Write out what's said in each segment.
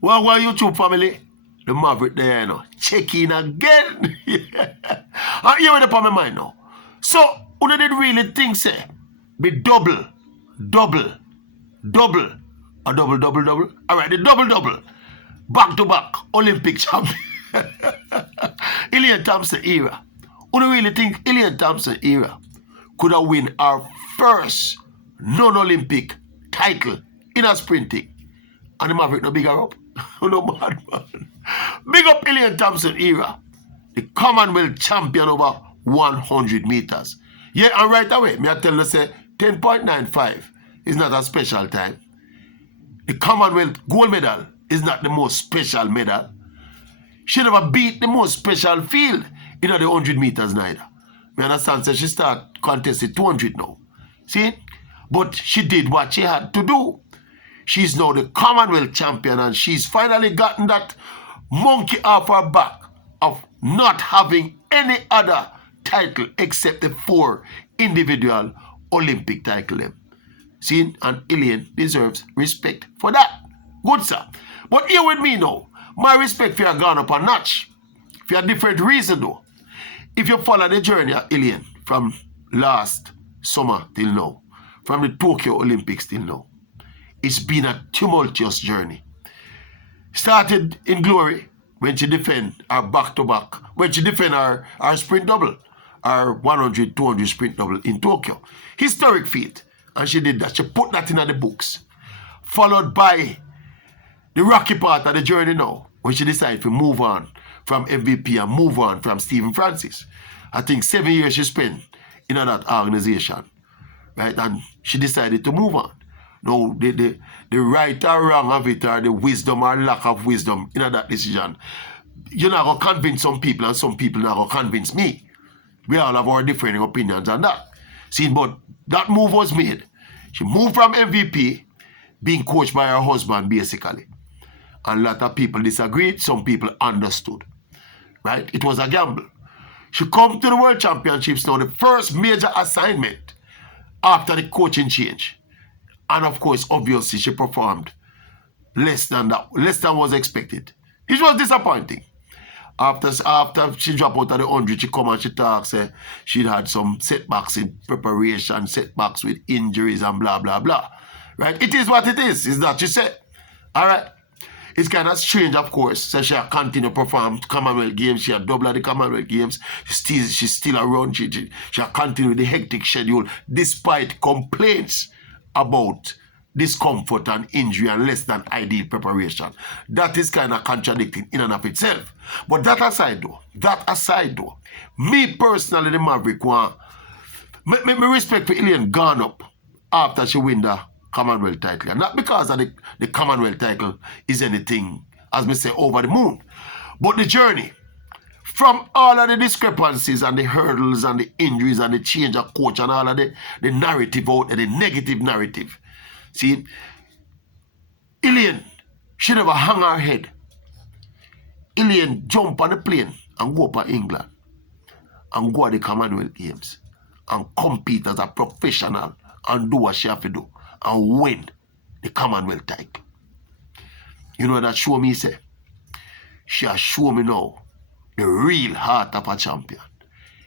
Well, YouTube family, the Maverick there, you know, check in again. And you with up on my mind now. So, who did really think, say, be double, double, double, a double, double, double? All right, the double, double, back to back, Olympic champion. Elaine Thompson era. Who do really think Elaine Thompson era could have win our first non-Olympic title in a sprinting? And the Maverick no bigger up. No mad man. Big up Elaine Thompson era. The Commonwealth champion over 100 meters. Yeah, and right away, me I tell you say 10.95 is not a special time. The Commonwealth gold medal is not the most special medal. She never beat the most special field in the 100 meters neither. Me understand, so she start contesting 200 now. See? But she did what she had to do. She's now the Commonwealth champion and she's finally gotten that monkey off her back of not having any other title except the 4 individual Olympic titles. See? And Elaine deserves respect for that. Good, sir. But here with me now, my respect for you gone up a notch. For a different reason though. If you follow the journey of Elaine from last summer till now, from the Tokyo Olympics till now, it's been a tumultuous journey. Started in glory when she defend our back-to-back, when she defend our sprint double, our 100, 200 sprint double in Tokyo. Historic feat. And she did that. She put that in the books. Followed by the rocky part of the journey now, when she decided to move on from MVP and move on from Stephen Francis. I think 7 years she spent in that organization. Right? And she decided to move on. No, the right or wrong of it, or the wisdom or lack of wisdom in that decision, you're not going to convince some people and some people not going to convince me. We all have our different opinions on that. See, but that move was made. She moved from MVP, being coached by her husband, basically. And a lot of people disagreed, some people understood. Right? It was a gamble. She come to the World Championships now, the first major assignment after the coaching change. And of course, obviously, she performed less than was expected. It was disappointing. After she dropped out of the 100, she come and she talks, she'd had some setbacks in preparation, setbacks with injuries and blah, blah, blah. Right? It is what it is that she said. All right? It's kind of strange, of course. So she continue to perform Commonwealth Games. She had double the Commonwealth Games. She's still around. She continue with the hectic schedule despite complaints about discomfort and injury and less than ideal preparation. That is kind of contradicting in and of itself. But that aside though, me personally, the Maverick, my respect for Elaine gone up after she win the Commonwealth title. And not because of the Commonwealth title is anything, as me say, over the moon. But the journey, from all of the discrepancies and the hurdles and the injuries and the change of coach and all of the narrative out and the negative narrative. See, Elaine, she never hung her head. Elaine jump on the plane and go up to England and go to the Commonwealth Games and compete as a professional and do what she have to do and win the Commonwealth title. You know what that show me say? She has shown me now the real heart of a champion.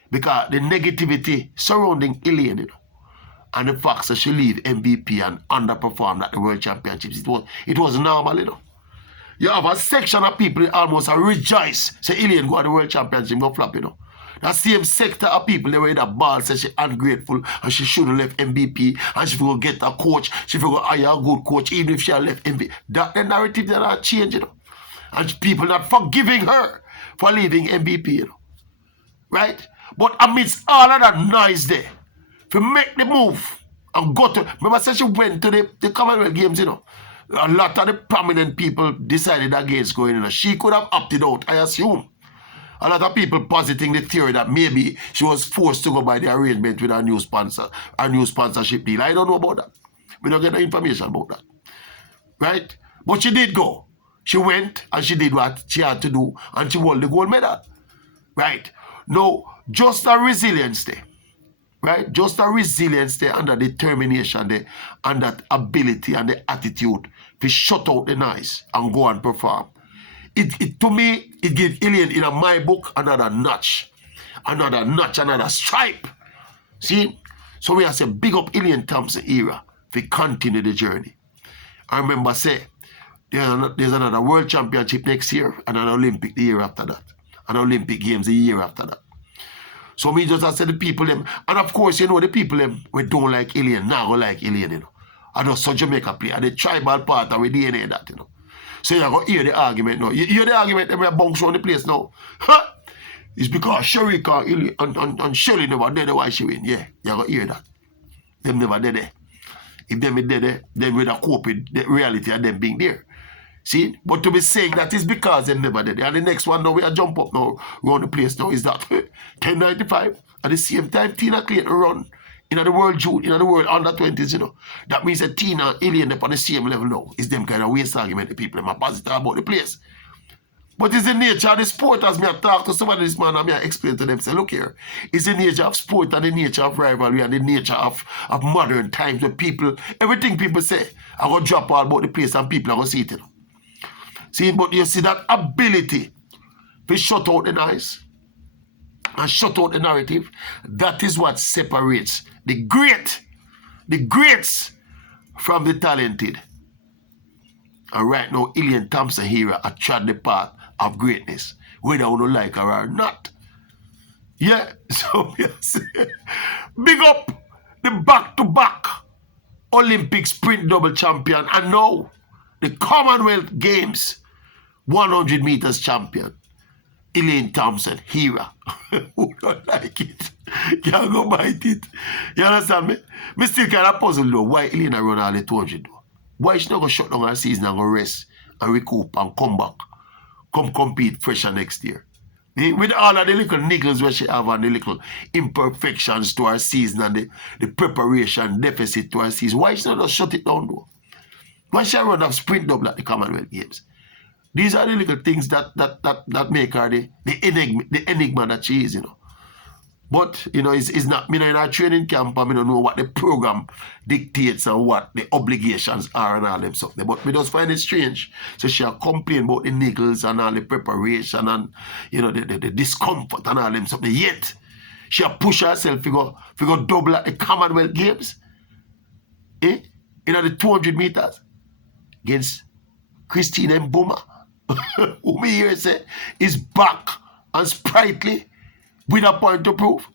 Because the negativity surrounding Elaine, you know, and the fact that she leave MVP and underperformed at the World Championships, it was normal, you know. You have a section of people that almost rejoice, say Elaine go to the World Championship, go flop, you know. That same sector of people, they were in that ball, say she ungrateful and she should have left MVP and she will get a coach, she will hire a good coach even if she had left MVP. That the narrative that are changing, you know. And people not forgiving her for leaving MVP, you know. Right? But amidst all of that noise there, to make the move and go to, remember I said she went to the Commonwealth Games, you know. A lot of the prominent people decided against going in. She could have opted out, I assume. A lot of people positing the theory that maybe she was forced to go by the arrangement with her new sponsor, her new sponsorship deal. I don't know about that. We don't get the information about that. Right? But she did go. She went and she did what she had to do and she won the gold medal. Right? Now, just a resilience there. right? Just the resilience there and the determination there and that ability and the attitude to shut out the noise and go and perform. It to me, it gives Elaine in my book another notch, another stripe. See? So we have to big up Elaine Thompson era to continue the journey. I remember say, there's another world championship next year and an Olympic the year after that. An Olympic Games the year after that. So me just said the people them, and of course, you know, the people them we don't like Elaine, now go like Elaine, you know. I know so Jamaica play, and the tribal part of the DNA that, you know. So you're going to hear the argument now. You hear the argument that we are bounce around the place now. Huh? It's because Sherika and Shirley never did why she win. Yeah, you're going to hear that. Them never did it. If them did it, then we'd have cope with the reality of them being there. See? But to be saying that is because them never did it. And the next one now, we are jump up now, around the place now, is that 1095. At the same time, Tina Clayton run in the world June, in the world under 20s, you know. That means that Tina and Elaine up on the same level now. It's them kind of waste argument, the people are positive about the place. But it's the nature of the sport, as me I talk to somebody this man and me I explain to them, say, look here, it's the nature of sport and the nature of rivalry and the nature of modern times where people, everything people say, I go drop all about the place and people are going to see it, you know. See, but you see that ability to shut out the noise and shut out the narrative, that is what separates the greats from the talented. And right now, Elaine Thompson here are trod the path of greatness, whether we don't like her or not. Yeah, so yes. Big up the back-to-back Olympic sprint double champion and now the Commonwealth Games 100 meters champion, Elaine Thompson, HERA. Who don't like it? Can't go bite it. You understand me? Me still kind of puzzled though, why Elaine run all the 200 though? Why she not going to shut down her season and go rest and recoup and come back? Come compete fresher next year. With all of the little niggles where she have and the little imperfections to her season and the preparation deficit to her season, why she not just shut it down though? Why she run a sprint double at the Commonwealth Games? These are the little things that make her the enigma that she is, you know. But, you know, it's not, me in our training camp, I don't know what the program dictates and what the obligations are and all them stuff. But we just find it strange. So she'll complain about the niggles and all the preparation and, you know, the discomfort and all them stuff. Yet, she'll push herself to go double at the Commonwealth Games. Eh? You know, the 200 meters against Christine Mboma, who me here say is back and sprightly with a point to prove.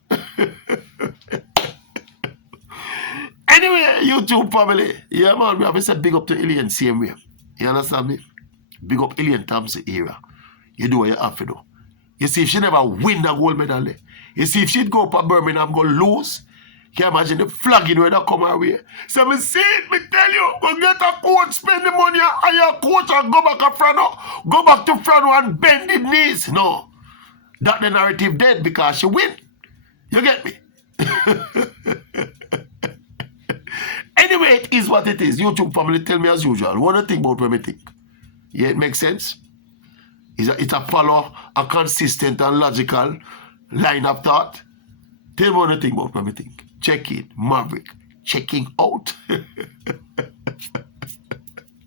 Anyway, YouTube family, yeah man, we have to say big up to Elaine same way. You understand me? Big up Elaine Thompson era. You do what you have to do. You see, if she never win the gold medal, you see, if she'd go up at Birmingham, go lose, can you imagine the flagging where that come our way? So me see it, me tell you, go get a coach, spend the money, and your coach and go back to Frano. Go back to Frano and bend the knees. No. That the narrative dead because she win. You get me? Anyway, it is what it is. YouTube family, tell me as usual. What do you think about what I think? Yeah, it makes sense? It's a follow, a consistent and logical line of thought. Tell me what you think about what I think. Check it, Maverick. Checking out.